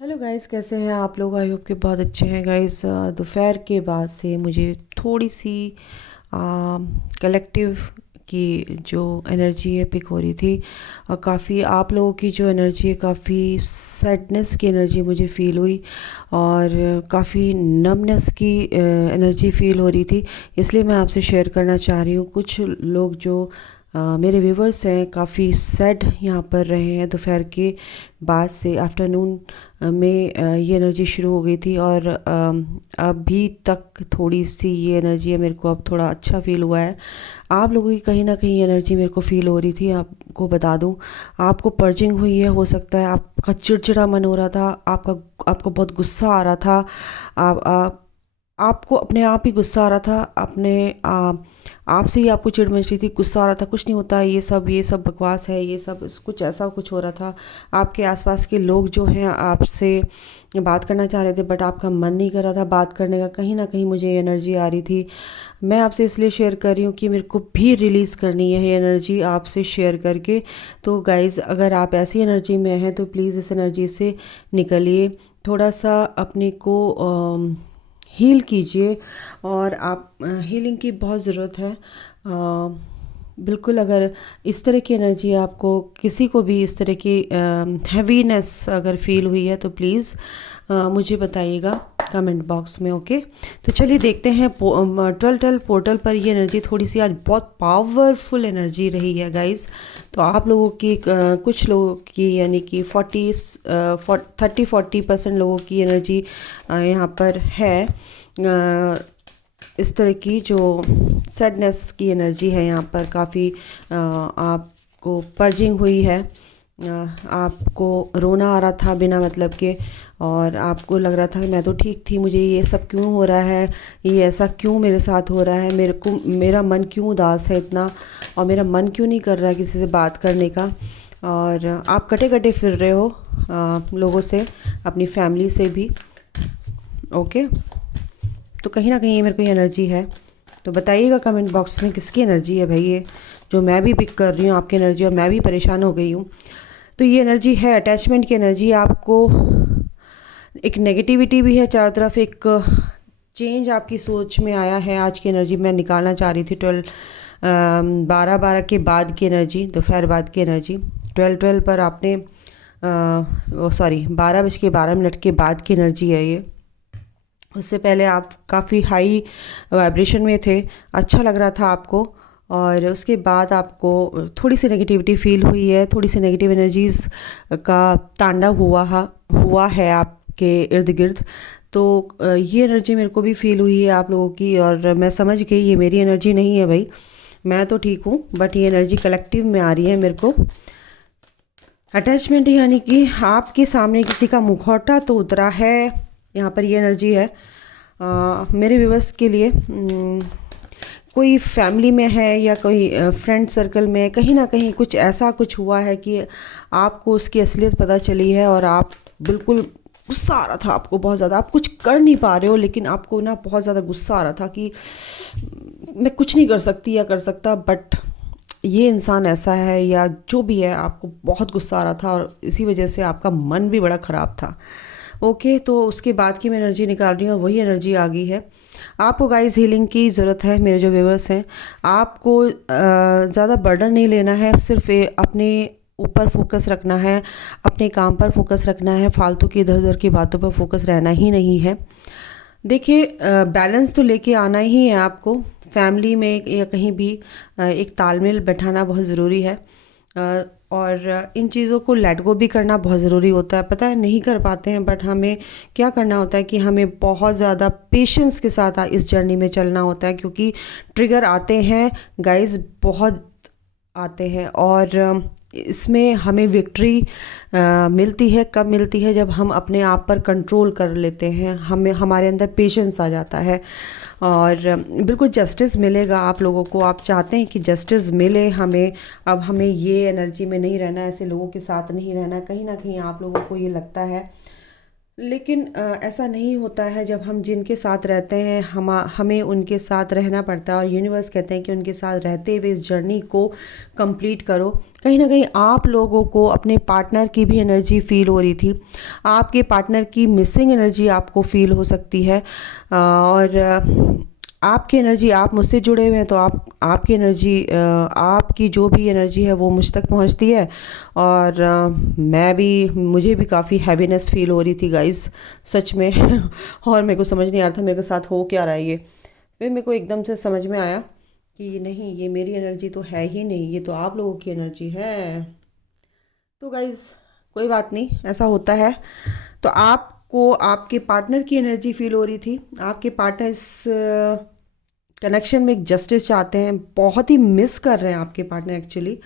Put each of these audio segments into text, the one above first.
Hello guys, कैसे हैं आप लोग? आई होप कि बहुत अच्छे हैं गाइस। दोपहर के बाद से मुझे थोड़ी सी कलेक्टिव की जो एनर्जी है पिक हो रही थी। और काफ़ी आप लोगों की जो एनर्जी है, काफ़ी सैडनेस की एनर्जी मुझे फ़ील हुई और काफ़ी नमनेस की एनर्जी फ़ील हो रही थी। इसलिए मैं आपसे शेयर करना चाह रही हूँ। कुछ लोग जो मेरे व्यूवर्स हैं, काफ़ी सैड यहाँ पर रहे हैं दोपहर के बाद से। आफ्टरनून में ये एनर्जी शुरू हो गई थी और अभी तक थोड़ी सी ये एनर्जी है। मेरे को अब थोड़ा अच्छा फील हुआ है। आप लोगों की कहीं ना कहीं एनर्जी मेरे को फील हो रही थी। आपको बता दूं, आपको पर्जिंग हुई है, हो सकता है आपका चिड़चिड़ा मन हो रहा था, आपको बहुत गुस्सा आ रहा था। आप आपको अपने आप ही गुस्सा आ रहा था, अपने आपसे ही आपको चिढ़ मच रही थी, गुस्सा आ रहा था। कुछ नहीं होता, ये सब बकवास है, ये सब कुछ ऐसा कुछ हो रहा था। आपके आसपास के लोग जो हैं आपसे बात करना चाह रहे थे, बट आपका मन नहीं कर रहा था बात करने का। कहीं ना कहीं मुझे एनर्जी आ रही थी। मैं आपसे इसलिए शेयर कर रही हूँ कि मेरे को भी रिलीज़ करनी है ये एनर्जी आपसे शेयर करके। तो गाइज़, अगर आप ऐसी एनर्जी में हैं तो प्लीज़ इस एनर्जी से निकलिए। थोड़ा सा अपने को हील कीजिए और आप हीलिंग की बहुत ज़रूरत है। बिल्कुल, अगर इस तरह की एनर्जी आपको, किसी को भी इस तरह की हैवीनेस अगर फील हुई है तो प्लीज़ मुझे बताइएगा कमेंट बॉक्स में। ओके, तो चलिए देखते हैं। 12 पोर्टल पर ये एनर्जी थोड़ी सी आज बहुत पावरफुल एनर्जी रही है गाइस। तो आप लोगों की कुछ लोगों की, यानी कि 30-40% लोगों की एनर्जी यहाँ पर है। इस तरह की जो सैडनेस की एनर्जी है यहाँ पर, काफ़ी आपको पर्जिंग हुई है। आपको रोना आ रहा था बिना मतलब के, और आपको लग रहा था कि मैं तो ठीक थी, मुझे ये सब क्यों हो रहा है, ये ऐसा क्यों मेरे साथ हो रहा है, मेरा मन क्यों उदास है इतना, और मेरा मन क्यों नहीं कर रहा है किसी से बात करने का। और आप कटे कटे फिर रहे हो लोगों से, अपनी फैमिली से भी। ओके, तो कहीं ना कहीं ये मेरे को ये एनर्जी है। तो बताइएगा कमेंट बॉक्स में किसकी एनर्जी है भाई ये, जो मैं भी पिक कर रही हूँ आपकी एनर्जी, और मैं भी परेशान हो गई हूँ। तो ये एनर्जी है अटैचमेंट की एनर्जी। आपको एक नेगेटिविटी भी है चारों तरफ, एक चेंज आपकी सोच में आया है। आज की एनर्जी मैं निकालना चाह रही थी। 12 के बाद की एनर्जी, दोपहर बाद की एनर्जी। 12 पर आपने सॉरी, 12:12 के बाद की एनर्जी है ये। उससे पहले आप काफ़ी हाई वाइब्रेशन में थे, अच्छा लग रहा था आपको, और उसके बाद आपको थोड़ी सी नेगेटिविटी फील हुई है, थोड़ी सी नेगेटिव एनर्जीज़ का तांडव हुआ है आपके इर्द गिर्द। तो ये एनर्जी मेरे को भी फील हुई है आप लोगों की, और मैं समझ गई ये मेरी एनर्जी नहीं है भाई, मैं तो ठीक हूँ, बट ये एनर्जी कलेक्टिव में आ रही है मेरे को। अटैचमेंट यानी कि आपके सामने किसी का मुखौटा तो उतरा है, यहाँ पर ये एनर्जी है। मेरे व्यूवर्स के लिए कोई फैमिली में है या कोई फ्रेंड सर्कल में, कहीं ना कहीं कुछ ऐसा कुछ हुआ है कि आपको उसकी असलियत पता चली है, और आप बिल्कुल गुस्सा आ रहा था आपको बहुत ज़्यादा। आप कुछ कर नहीं पा रहे हो, लेकिन आपको ना बहुत ज़्यादा गुस्सा आ रहा था कि मैं कुछ नहीं कर सकती या कर सकता, बट ये इंसान ऐसा है या जो भी है, आपको बहुत गुस्सा आ रहा था और इसी वजह से आपका मन भी बड़ा ख़राब था। ओके, तो उसके बाद की मैं एनर्जी निकाल रही हूँ और वही एनर्जी आ गई है। आपको गाइस हीलिंग की ज़रूरत है। मेरे जो व्यूवर्स हैं, आपको ज़्यादा बर्डन नहीं लेना है, सिर्फ अपने ऊपर फोकस रखना है, अपने काम पर फोकस रखना है, फालतू की इधर उधर की बातों पर फोकस रहना ही नहीं है। देखिए, बैलेंस तो लेके आना ही है आपको। फैमिली में या कहीं भी एक तालमेल बैठाना बहुत ज़रूरी है, और इन चीज़ों को लेट गो भी करना बहुत ज़रूरी होता है। पता है, नहीं कर पाते हैं, बट हमें क्या करना होता है कि हमें बहुत ज़्यादा पेशेंस के साथ इस जर्नी में चलना होता है, क्योंकि ट्रिगर आते हैं गाइस, बहुत आते हैं। और इसमें हमें विक्ट्री मिलती है कब मिलती है, जब हम अपने आप पर कंट्रोल कर लेते हैं, हमें हमारे अंदर पेशेंस आ जाता है, और बिल्कुल जस्टिस मिलेगा आप लोगों को। आप चाहते हैं कि जस्टिस मिले हमें। अब हमें ये एनर्जी में नहीं रहना, ऐसे लोगों के साथ नहीं रहना। कहीं ना कहीं आप लोगों को ये लगता है, लेकिन ऐसा नहीं होता है। जब हम जिनके साथ रहते हैं हमें उनके साथ रहना पड़ता है, और यूनिवर्स कहते हैं कि उनके साथ रहते हुए इस जर्नी को कंप्लीट करो। कहीं ना कहीं आप लोगों को अपने पार्टनर की भी एनर्जी फील हो रही थी, आपके पार्टनर की मिसिंग एनर्जी आपको फील हो सकती है। और आपकी एनर्जी, आप मुझसे जुड़े हुए हैं तो आपकी एनर्जी, आपकी जो भी एनर्जी है वो मुझ तक पहुंचती है। और मुझे भी काफ़ी हैवीनेस फील हो रही थी गाइस, सच में। और मेरे को समझ नहीं आ रहा था मेरे साथ हो क्या रहा है ये। फिर मेरे को एकदम से समझ में आया कि नहीं, ये मेरी एनर्जी तो है ही नहीं, ये तो आप लोगों की एनर्जी है। तो गाइस कोई बात नहीं, ऐसा होता है। तो आपको आपके पार्टनर की एनर्जी फील हो रही थी। आपके पार्टनर इस कनेक्शन में एक जस्टिस चाहते हैं, बहुत ही मिस कर रहे हैं आपके पार्टनर एक्चुअली।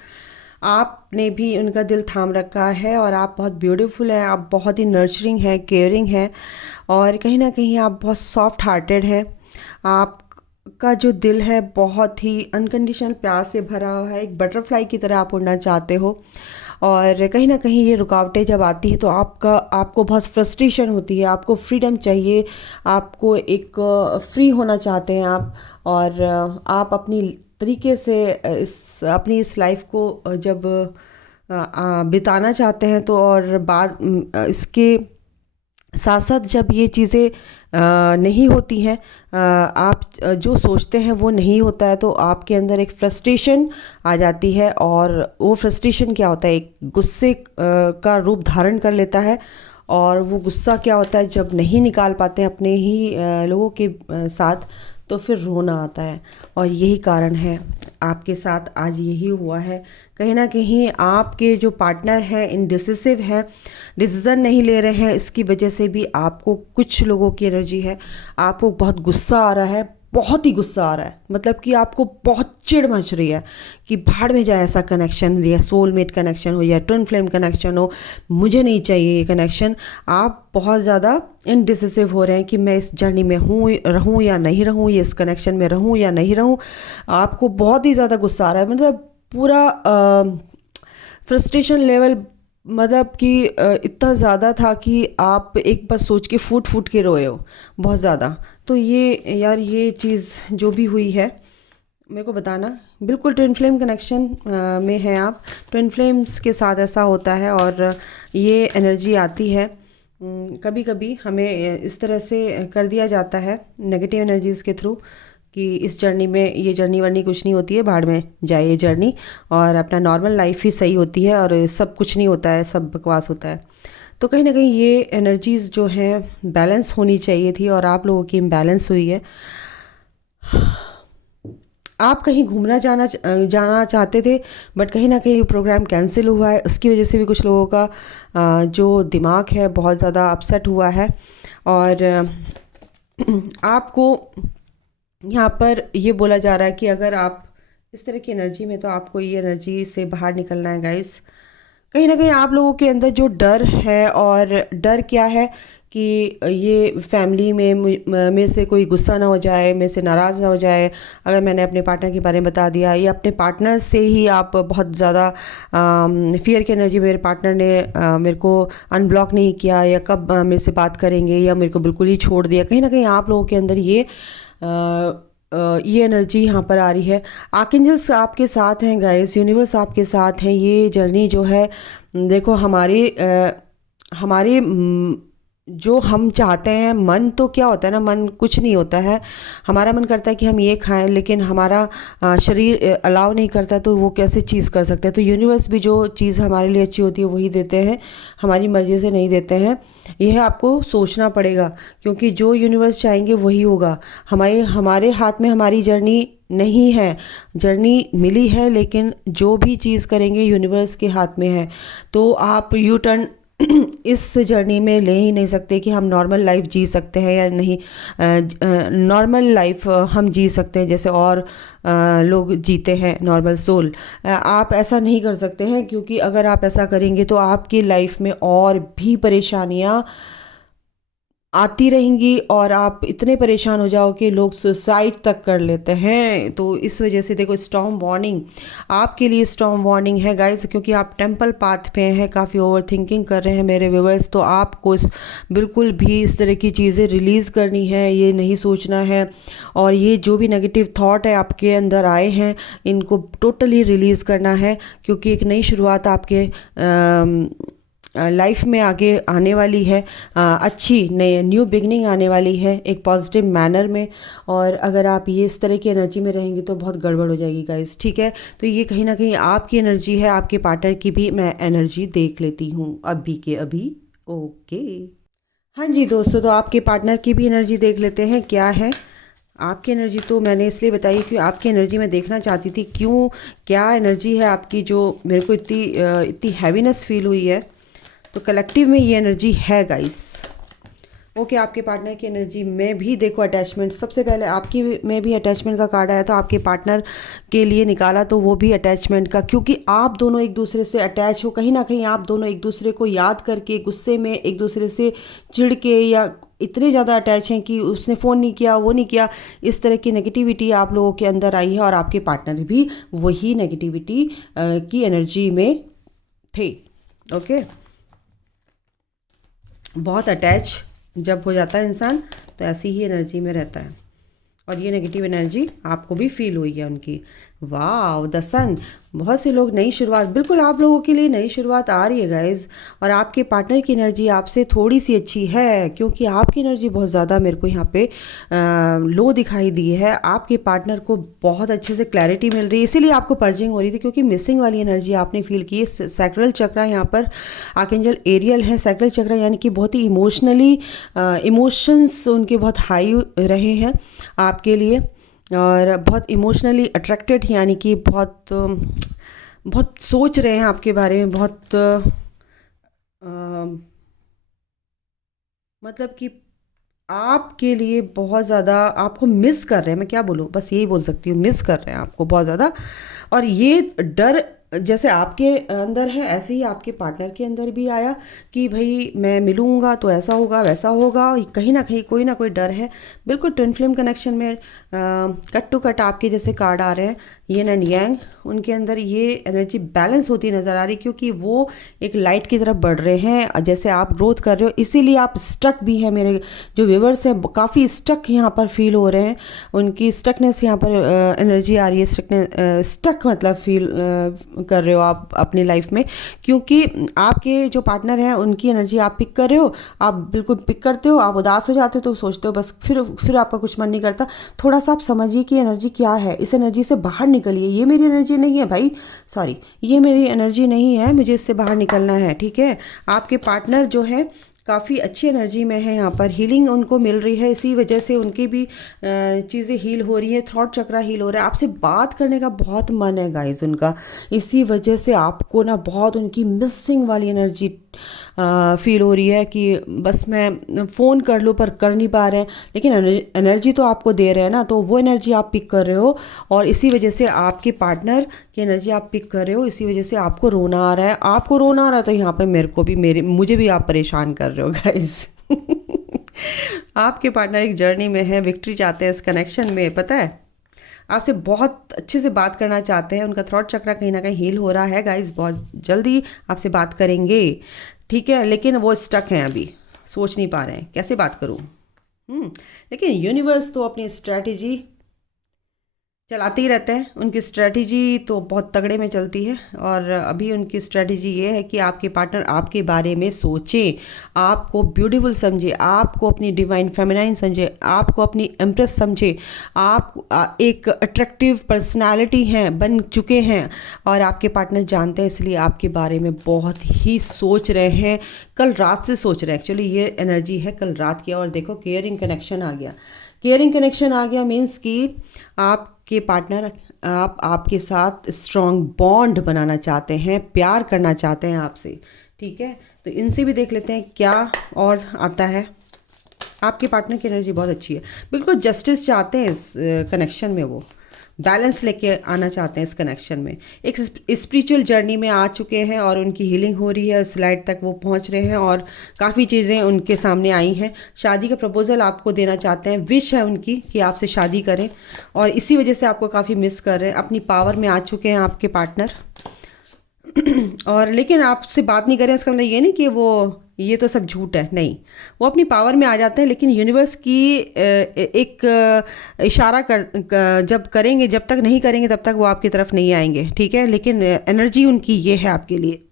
आपने भी उनका दिल थाम रखा है, और आप बहुत ब्यूटीफुल हैं, आप बहुत ही नर्चरिंग हैं, केयरिंग हैं, और कहीं ना कहीं आप बहुत सॉफ्ट हार्टेड हैं। आपका जो दिल है बहुत ही अनकंडीशनल प्यार से भरा हुआ है, एक बटरफ्लाई की तरह आप उड़ना चाहते हो। और कहीं ना कहीं ये रुकावटें जब आती है तो आपको बहुत फ्रस्ट्रेशन होती है, आपको फ्रीडम चाहिए, आपको एक फ्री होना चाहते हैं आप। और आप अपनी तरीके से अपनी इस लाइफ को जब बिताना चाहते हैं तो, और बाद इसके साथ साथ जब ये चीज़ें नहीं होती हैं, आप जो सोचते हैं वो नहीं होता है, तो आपके अंदर एक फ्रस्ट्रेशन आ जाती है। और वो फ्रस्ट्रेशन क्या होता है, एक गुस्से का रूप धारण कर लेता है। और वो गुस्सा क्या होता है, जब नहीं निकाल पाते हैं अपने ही लोगों के साथ, तो फिर रोना आता है। और यही कारण है, आपके साथ आज यही हुआ है। कहीं ना कहीं आपके जो पार्टनर हैं इनडिसिसिव हैं, डिसीज़न नहीं ले रहे हैं, इसकी वजह से भी आपको कुछ लोगों की एनर्जी है, आपको बहुत गुस्सा आ रहा है, बहुत ही गुस्सा आ रहा है। मतलब कि आपको बहुत चिढ़ मच रही है कि भाड़ में जाए ऐसा कनेक्शन, या सोलमेट कनेक्शन हो या ट्विन फ्लेम कनेक्शन हो, मुझे नहीं चाहिए ये कनेक्शन। आप बहुत ज़्यादा इनडिसिसिव हो रहे हैं कि मैं इस जर्नी में रहूँ या नहीं रहूँ, ये इस कनेक्शन में रहूँ या नहीं रहूँ। आपको बहुत ही ज़्यादा गुस्सा आ रहा है, मतलब पूरा फ्रस्ट्रेशन लेवल, मतलब कि इतना ज़्यादा था कि आप एक बार सोच के फूट फूट के रोए हो बहुत ज़्यादा। तो ये चीज़ जो भी हुई है मेरे को बताना। बिल्कुल ट्विन फ्लेम कनेक्शन में हैं आप, ट्विन फ्लेम्स के साथ ऐसा होता है, और ये एनर्जी आती है। कभी कभी हमें इस तरह से कर दिया जाता है नेगेटिव एनर्जीज़ के थ्रू कि इस जर्नी में, ये जर्नी वर्नी कुछ नहीं होती है, भाड़ में जाए ये जर्नी, और अपना नॉर्मल लाइफ ही सही होती है, और सब कुछ नहीं होता है, सब बकवास होता है। तो कहीं ना कहीं ये एनर्जीज़ जो हैं बैलेंस होनी चाहिए थी, और आप लोगों की इम्बैलेंस हुई है। आप कहीं जाना चाहते थे, बट कहीं ना कहीं प्रोग्राम कैंसिल हुआ है, उसकी वजह से भी कुछ लोगों का जो दिमाग है बहुत ज़्यादा अपसेट हुआ है। और आपको यहाँ पर ये बोला जा रहा है कि अगर आप इस तरह की एनर्जी में, तो आपको ये एनर्जी से बाहर निकलना है गाइस। कहीं ना कहीं आप लोगों के अंदर जो डर है, और डर क्या है कि ये फैमिली में से कोई गुस्सा ना हो जाए, मेरे से नाराज़ ना हो जाए अगर मैंने अपने पार्टनर के बारे में बता दिया, या अपने पार्टनर से ही आप बहुत ज़्यादा फियर की एनर्जी, मेरे पार्टनर ने मेरे को अनब्लॉक नहीं किया, या कब मेरे से बात करेंगे, या मेरे को बिल्कुल ही छोड़ दिया। कहीं ना कहीं आप लोगों के अंदर ये एनर्जी यहाँ पर आ रही है। आर्कएंजल्स आपके साथ हैं गाइस, यूनिवर्स आपके साथ हैं। ये जर्नी जो है, देखो हमारे जो हम चाहते हैं, मन तो क्या होता है ना, मन कुछ नहीं होता है। हमारा मन करता है कि हम ये खाएं, लेकिन हमारा शरीर अलाउ नहीं करता, तो वो कैसे चीज़ कर सकते हैं। तो यूनिवर्स भी जो चीज़ हमारे लिए अच्छी होती है वही देते हैं, हमारी मर्ज़ी से नहीं देते हैं। यह आपको सोचना पड़ेगा, क्योंकि जो यूनिवर्स चाहेंगे वही होगा। हमारे हाथ में हमारी जर्नी नहीं है, जर्नी मिली है, लेकिन जो भी चीज़ करेंगे यूनिवर्स के हाथ में है। तो आप यू टर्न इस जर्नी में ले ही नहीं सकते कि हम नॉर्मल लाइफ जी सकते हैं या नहीं। नॉर्मल लाइफ हम जी सकते हैं जैसे और लोग जीते हैं, नॉर्मल सोल। आप ऐसा नहीं कर सकते हैं, क्योंकि अगर आप ऐसा करेंगे तो आपकी लाइफ में और भी परेशानियां आती रहेंगी और आप इतने परेशान हो जाओ कि लोग सुसाइड तक कर लेते हैं। तो इस वजह से देखो, स्टॉर्म वार्निंग आपके लिए, स्टॉर्म वार्निंग है गाइस, क्योंकि आप टेंपल पाथ पे हैं, काफ़ी ओवर थिंकिंग कर रहे हैं मेरे व्यूवर्स। तो आपको बिल्कुल भी इस तरह की चीज़ें रिलीज़ करनी है, ये नहीं सोचना है। और ये जो भी नेगेटिव थॉट है आपके अंदर आए हैं, इनको टोटली रिलीज़ करना है, क्योंकि एक नई शुरुआत आपके लाइफ में आगे आने वाली है। अच्छी नई न्यू बिगनिंग आने वाली है एक पॉजिटिव मैनर में। और अगर आप ये इस तरह की एनर्जी में रहेंगे तो बहुत गड़बड़ हो जाएगी गाइस, ठीक है। तो ये कहीं ना कहीं आपकी एनर्जी है, आपके पार्टनर की भी मैं एनर्जी देख लेती हूँ अभी के अभी। ओके, हाँ जी दोस्तों, तो आपके पार्टनर की भी एनर्जी देख लेते हैं क्या है। आपकी एनर्जी तो मैंने इसलिए बताई कि आपकी एनर्जी मैं देखना चाहती थी, क्यों, क्या एनर्जी है आपकी जो मेरे को इतनी हैवीनेस फील हुई है। तो कलेक्टिव में ये एनर्जी है गाइस। ओके, आपके पार्टनर की एनर्जी में भी देखो अटैचमेंट, सबसे पहले आपकी में भी अटैचमेंट का कार्ड आया था, आपके पार्टनर के लिए निकाला तो वो भी अटैचमेंट का, क्योंकि आप दोनों एक दूसरे से अटैच हो। कहीं ना कहीं आप दोनों एक दूसरे को याद करके, गुस्से में एक दूसरे से चिढ़ के, या इतने ज़्यादा अटैच हैं कि उसने फ़ोन नहीं किया, वो नहीं किया, इस तरह की नेगेटिविटी आप लोगों के अंदर आई है। और आपके पार्टनर भी वही नेगेटिविटी की एनर्जी में थे। ओके, बहुत अटैच जब हो जाता है इंसान तो ऐसी ही एनर्जी में रहता है। और ये नेगेटिव एनर्जी आपको भी फील हुई है उनकी। वाह, द सन, बहुत से लोग नई शुरुआत, बिल्कुल आप लोगों के लिए नई शुरुआत आ रही है गाइज। और आपके पार्टनर की एनर्जी आपसे थोड़ी सी अच्छी है, क्योंकि आपकी एनर्जी बहुत ज़्यादा मेरे को यहाँ पे लो दिखाई दी है। आपके पार्टनर को बहुत अच्छे से क्लैरिटी मिल रही है, इसीलिए आपको पर्जिंग हो रही थी, क्योंकि मिसिंग वाली एनर्जी आपने फील की है। सैक्रल चक्रा यहाँ पर आर्कएंजल एरियल है। सैक्रल चक्रा यानी कि बहुत ही इमोशनली, इमोशंस उनके बहुत हाई रहे हैं आपके लिए, और बहुत इमोशनली अट्रैक्टेड, यानी कि बहुत बहुत सोच रहे हैं आपके बारे में, बहुत मतलब कि आपके लिए बहुत ज़्यादा आपको मिस कर रहे हैं। मैं क्या बोलूँ, बस यही बोल सकती हूँ, मिस कर रहे हैं आपको बहुत ज़्यादा। और ये डर जैसे आपके अंदर है, ऐसे ही आपके पार्टनर के अंदर भी आया कि भाई मैं मिलूँगा तो ऐसा होगा वैसा होगा। कहीं ना कोई डर है। बिल्कुल ट्विन फ्लेम कनेक्शन में कट टू कट आपके जैसे कार्ड आ रहे हैं, यिन एंड यांग, उनके अंदर ये एनर्जी बैलेंस होती नज़र आ रही, क्योंकि वो एक लाइट की तरफ बढ़ रहे हैं जैसे आप ग्रोथ कर रहे हो। इसीलिए आप स्टक भी हैं, मेरे जो व्यूवर्स हैं काफ़ी स्टक यहाँ पर फील हो रहे हैं, उनकी स्टकनेस यहाँ पर एनर्जी आ रही है। स्टक मतलब फील कर रहे हो आप अपनी लाइफ में, क्योंकि आपके जो पार्टनर हैं उनकी एनर्जी आप पिक कर रहे हो। आप बिल्कुल पिक करते हो, आप उदास हो जाते हो तो सोचते हो बस, फिर आपका कुछ मन नहीं करता। थोड़ा सा आप समझिए कि एनर्जी क्या है, इस एनर्जी से बाहर निकलिए। ये मेरी एनर्जी नहीं है भाई, सॉरी, ये मेरी एनर्जी नहीं है, मुझे इससे बाहर निकलना है, ठीक है। आपके पार्टनर जो है काफ़ी अच्छी एनर्जी में है, यहाँ पर हीलिंग उनको मिल रही है, इसी वजह से उनकी भी चीज़ें हील हो रही है। थ्रॉट चक्रा हील हो रहा है, आपसे बात करने का बहुत मन है गाइस उनका, इसी वजह से आपको ना बहुत उनकी मिसिंग वाली एनर्जी फील हो रही है कि बस मैं फ़ोन कर लूँ पर कर नहीं पा रहे हैं। लेकिन एनर्जी तो आपको दे रहे हैं ना, तो वो एनर्जी आप पिक कर रहे हो, और इसी वजह से आपके पार्टनर की एनर्जी आप पिक कर रहे हो, इसी वजह से आपको रोना आ रहा है। आपको रोना आ रहा है तो यहाँ पे मेरे को भी, मुझे भी आप परेशान कर रहे हो गाइस। आपके पार्टनर एक जर्नी में है, विक्ट्री चाहते हैं इस कनेक्शन में, पता है, आपसे बहुत अच्छे से बात करना चाहते हैं। उनका थ्रॉट चक्रा कहीं ना कहीं हील हो रहा है गाइस, बहुत जल्दी आपसे बात करेंगे, ठीक है। लेकिन वो स्टक हैं, अभी सोच नहीं पा रहे हैं कैसे बात करूं। लेकिन यूनिवर्स तो अपनी स्ट्रैटेजी चलाते ही रहते हैं, उनकी स्ट्रैटेजी तो बहुत तगड़े में चलती है। और अभी उनकी स्ट्रैटेजी ये है कि आपके पार्टनर आपके बारे में सोचें, आपको ब्यूटीफुल समझे, आपको अपनी डिवाइन फेमिनाइन समझे, आपको अपनी एम्प्रेस समझे। आप एक अट्रैक्टिव पर्सनालिटी हैं, बन चुके हैं, और आपके पार्टनर जानते हैं, इसलिए आपके बारे में बहुत ही सोच रहे हैं। कल रात से सोच रहे हैं, एक्चुअली ये एनर्जी है कल रात की। और देखो केयरिंग कनेक्शन आ गया, केयरिंग कनेक्शन आ गया, मीन्स कि आपके पार्टनर आपके साथ स्ट्रॉन्ग बॉन्ड बनाना चाहते हैं, प्यार करना चाहते हैं आपसे, ठीक है। तो इनसे भी देख लेते हैं क्या और आता है। आपके पार्टनर की एनर्जी बहुत अच्छी है, बिल्कुल जस्टिस चाहते हैं इस कनेक्शन में। वो बैलेंस लेके आना चाहते हैं इस कनेक्शन में, एक स्पिरिचुअल जर्नी में आ चुके हैं और उनकी हीलिंग हो रही है, इस लाइट तक वो पहुंच रहे हैं और काफ़ी चीज़ें उनके सामने आई हैं। शादी का प्रपोजल आपको देना चाहते हैं, विश है उनकी कि आपसे शादी करें और इसी वजह से आपको काफ़ी मिस कर रहे हैं। अपनी पावर में आ चुके हैं आपके पार्टनर और लेकिन आपसे बात नहीं करें, इसका मतलब ये नहीं कि वो ये तो सब झूठ है, नहीं, वो अपनी पावर में आ जाते हैं, लेकिन यूनिवर्स की एक इशारा जब करेंगे, जब तक नहीं करेंगे तब तक वो आपकी तरफ नहीं आएंगे, ठीक है। लेकिन एनर्जी उनकी ये है आपके लिए।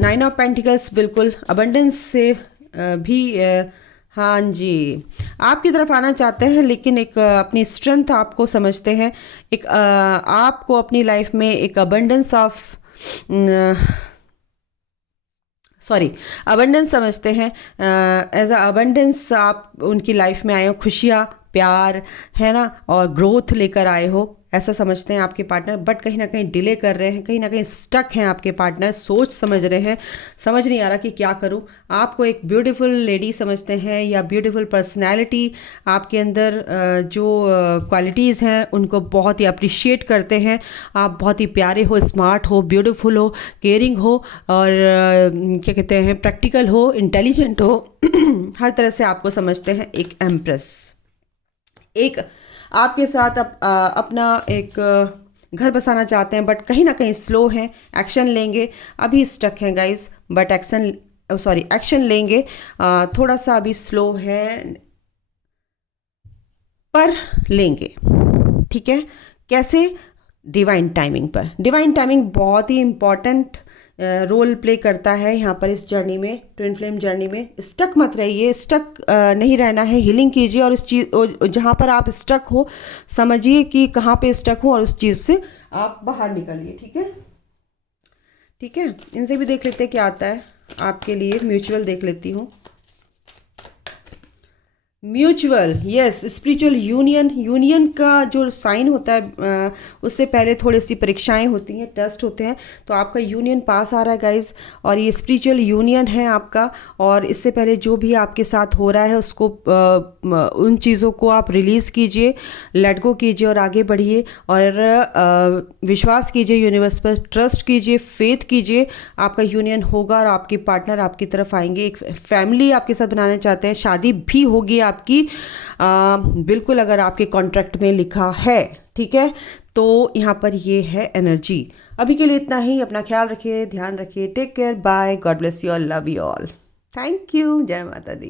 9 ऑफ पेंटिकल्स, बिल्कुल अबंडेंस से भी हाँ जी, आपकी तरफ आना चाहते हैं, लेकिन एक अपनी स्ट्रेंथ आपको समझते हैं, एक आपको अपनी लाइफ में एक अबंडेंस ऑफ अबंडेंस समझते हैं, एज अ अबंडेंस आप उनकी लाइफ में आए हो, खुशियाँ, प्यार, है ना, और ग्रोथ लेकर आए हो, ऐसा समझते हैं आपके पार्टनर। बट कहीं ना कहीं डिले कर रहे हैं, कहीं ना कहीं स्टक हैं आपके पार्टनर, सोच समझ रहे हैं, समझ नहीं आ रहा कि क्या करूं। आपको एक ब्यूटीफुल लेडी समझते हैं या ब्यूटीफुल पर्सनैलिटी, आपके अंदर जो क्वालिटीज़ हैं उनको बहुत ही अप्रिशिएट करते हैं। आप बहुत ही प्यारे हो, स्मार्ट हो, ब्यूटीफुल हो, केयरिंग हो और क्या कहते हैं, प्रैक्टिकल हो, इंटेलिजेंट हो। हर तरह से आपको समझते हैं एक एम्प्रेस, एक आपके साथ अपना एक घर बसाना चाहते हैं, बट कहीं ना कहीं स्लो हैं, एक्शन लेंगे, अभी स्टक हैं गाइस, बट एक्शन लेंगे, थोड़ा सा अभी स्लो है पर लेंगे, ठीक है। कैसे? डिवाइन टाइमिंग पर। डिवाइन टाइमिंग बहुत ही इम्पॉर्टेंट रोल प्ले करता है यहाँ पर इस जर्नी में, ट्विन फ्लेम जर्नी में। स्टक मत रहिए, स्टक नहीं रहना है, हीलिंग कीजिए और इस चीज़ जहाँ पर आप स्टक हो समझिए कि कहाँ पे स्टक हो और उस चीज़ से आप बाहर निकलिए, ठीक है, ठीक है। इनसे भी देख लेते हैं क्या आता है आपके लिए। म्यूचुअल देख लेती हूँ। Mutual, yes, spiritual union. Union का जो साइन होता है उससे पहले थोड़ी सी परीक्षाएं होती हैं, टेस्ट होते हैं, तो आपका यूनियन पास आ रहा है गाइज, और ये स्पिरिचुअल यूनियन है आपका। और इससे पहले जो भी आपके साथ हो रहा है उसको उन चीज़ों को आप रिलीज़ कीजिए, लेट गो कीजिए और आगे बढ़िए और विश्वास कीजिए यूनिवर्स पर, ट्रस्ट कीजिए, फेथ कीजिए, आपका यूनियन होगा और आपके पार्टनर आपकी तरफ आएंगे। एक फैमिली आपके साथ बनाना चाहते हैं, शादी भी होगी आपकी, बिल्कुल, अगर आपके कॉन्ट्रैक्ट में लिखा है, ठीक है। तो यहाँ पर ये है एनर्जी। अभी के लिए इतना ही। अपना ख्याल रखिए, ध्यान रखिए, take care, bye, God bless you all, love you all, thank you, जय माता दी।